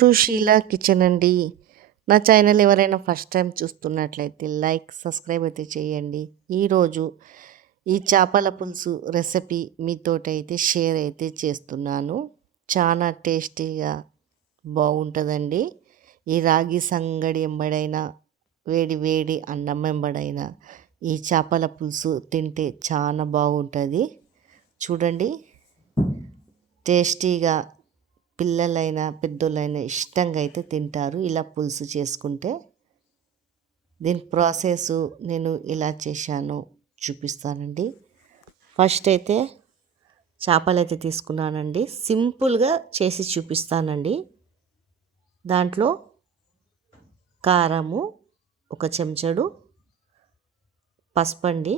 To Sheela kitchen అండి. నా channel ఎవరైనా ఫస్ట్ టైం చూస్తున్నట్లయితే లైక్ సబ్స్క్రైబ్ అయితే చేయండి. ఈరోజు ఈ చేపల పులుసు రెసిపీ మీతోటైతే షేర్ అయితే చేస్తున్నాను. చాలా టేస్టీగా బాగుంటుందండి. ఈ రాగి సంగడి ఎంబడైనా వేడి వేడి అన్నం ఎంబడైనా ఈ చేపల పులుసు తింటే చాలా బాగుంటుంది. చూడండి, టేస్టీగా పిల్లలైనా పెద్దోళ్ళైనా ఇష్టంగా అయితే తింటారు ఇలా పులుసు చేసుకుంటే. దీని ప్రాసెస్ నేను ఇలా చేశాను చూపిస్తానండి. ఫస్ట్ అయితే చేపలు అయితే తీసుకున్నానండి. సింపుల్గా చేసి చూపిస్తానండి. దాంట్లో కారము, ఒక చెంచాడు పసుపండి,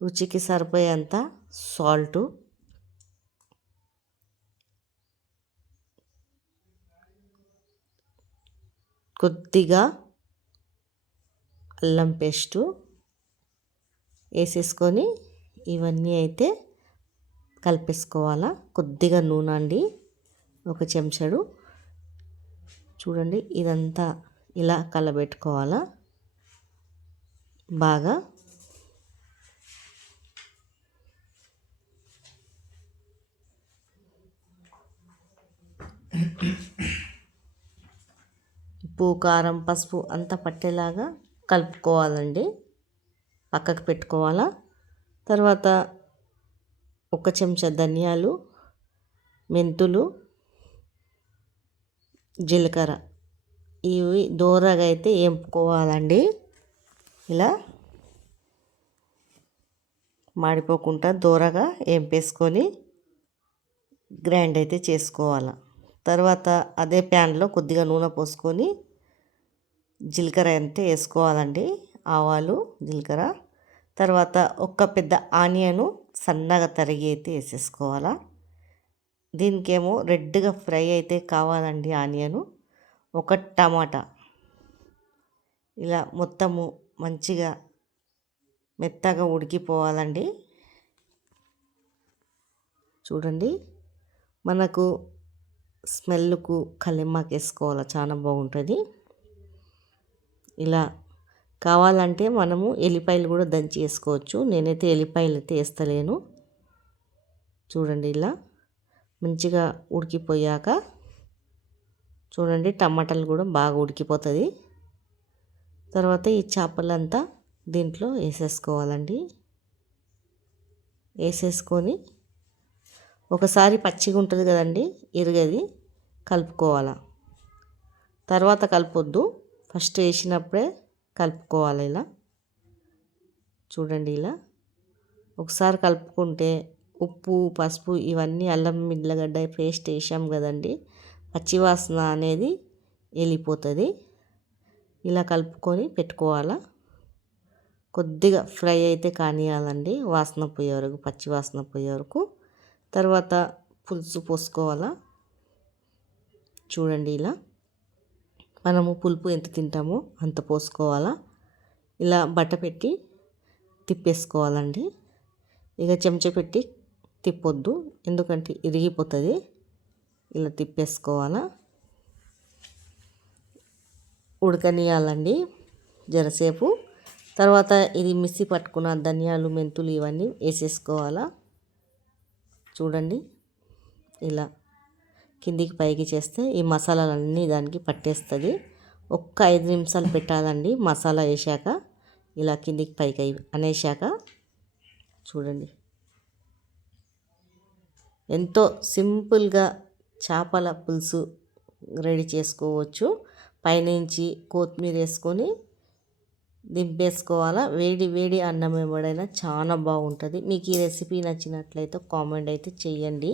రుచికి సరిపోయేంత సాల్టు, కొద్దిగా అల్లం పేస్టు వేసేసుకొని ఇవన్నీ అయితే కలిపేసుకోవాలా. కొద్దిగా నూనె అండి, ఒక చెంచాడు. చూడండి, ఇదంతా ఇలా కలబెట్టుకోవాలా బాగా. ఉప్పు, కారం, పసుపు అంతా పట్టేలాగా కలుపుకోవాలండి. పక్కకు పెట్టుకోవాలా. తర్వాత ఒక చెంచా ధనియాలు, మెంతులు, జీలకర్ర ఇవి దోరగా అయితే వేపుకోవాలండి. ఇలా మాడిపోకుండా దోరగా వేపేసుకొని గ్రైండ్ అయితే చేసుకోవాలి. తర్వాత అదే ప్యాన్లో కొద్దిగా నూనె పోసుకొని జీలకర్ర అయితే వేసుకోవాలండి. ఆవాలు, జీలకర్ర. తర్వాత ఒక్క పెద్ద ఆనియను సన్నగా తరిగి అయితే వేసేసుకోవాలా. దీనికేమో రెడ్గా ఫ్రై అయితే కావాలండి ఆనియను. ఒక టమాటా ఇలా మొత్తము మంచిగా మెత్తగా ఉడికిపోవాలండి. చూడండి, మనకు స్మెల్కు కల్లిమాకు వేసుకోవాలి, చాలా బాగుంటుంది. ఇలా కావాలంటే మనము ఎల్లిపాయలు కూడా దంచి వేసుకోవచ్చు. నేనైతే ఎల్లిపాయలు అయితే వేస్తలేను. చూడండి, ఇలా మంచిగా ఉడికిపోయాక చూడండి టమాటాలు కూడా బాగా ఉడికిపోతుంది. తర్వాత ఈ చేపలంతా దీంట్లో వేసేసుకోవాలండి. వేసేసుకొని ఒకసారి పచ్చిగా ఉంటుంది కదండి, ఇరగది కలుపుకోవాలి. తర్వాత కలపొద్దు, ఫస్ట్ వేసినప్పుడే కలుపుకోవాలి. ఇలా చూడండి, ఇలా ఒకసారి కలుపుకుంటే ఉప్పు, పసుపు ఇవన్నీ అల్లం మిర్లగడ్డ పేస్ట్ వేసాం కదండి, పచ్చివాసన అనేది వెళ్ళిపోతుంది. ఇలా కలుపుకొని పెట్టుకోవాలా. కొద్దిగా ఫ్రై అయితే కానియాలండి, వాసన పోయే వరకు, పచ్చి వాసన పోయే వరకు. తర్వాత పులుసు పోసుకోవాలా. చూడండి, ఇలా మనము పులుపు ఎంత తింటామో అంత పోసుకోవాలా. ఇలా బట్ట పెట్టి తిప్పేసుకోవాలండి. ఇక చెంచా పెట్టి తిప్పొద్దు, ఎందుకంటే ఇరిగిపోతుంది. ఇలా తిప్పేసుకోవాలా. ఉడకనియాలండి జరసేపు. తర్వాత ఇది మిక్సీ పట్టుకున్న ధనియాలు, మెంతులు ఇవన్నీ వేసేసుకోవాలా. చూడండి, ఇలా కిందికి పైకి చేస్తే ఈ మసాలాలన్నీ దానికి పట్టేస్తుంది. ఒక్క 5 నిమిషాలు పెట్టాలండి మసాలా వేసాక. ఇలా కిందికి పైకి అనేసాక చూడండి, ఎంతో సింపుల్గా చేపల పులుసు రెడీ చేసుకోవచ్చు. పైనుంచి కొత్తిమీర వేసుకొని దింపేసుకోవాలా. వేడి వేడి అన్నం ఎవడైనా చాలా బాగుంటుంది. మీకు ఈ రెసిపీ నచ్చినట్లయితే కామెంట్ అయితే చేయండి.